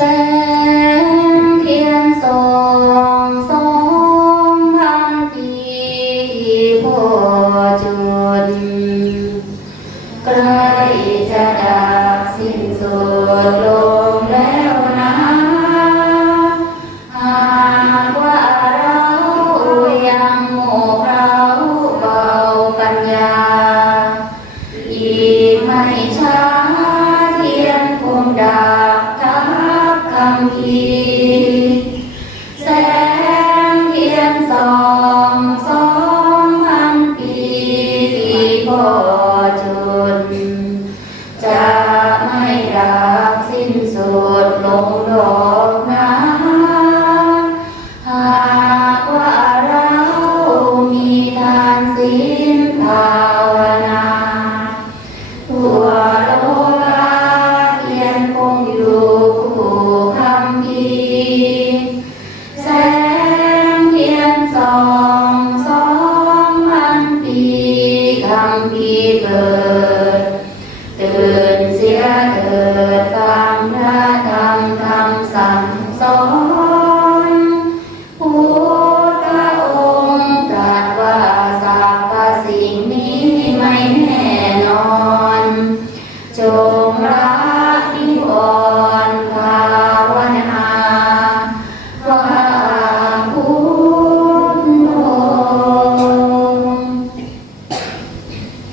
Spend แสงเทียนสองสองพันปีที่พอจนจะไม่ดับสิ้นสุดลงดอกนะหากว่าเรามีทานศีล คำพีเกิดตื่นเสียเกิดฟังพระธรรมคำสั่งสอนพุทธองค์ตรัสว่าสัพพสิ่งนี้ไม่แน่นอนจง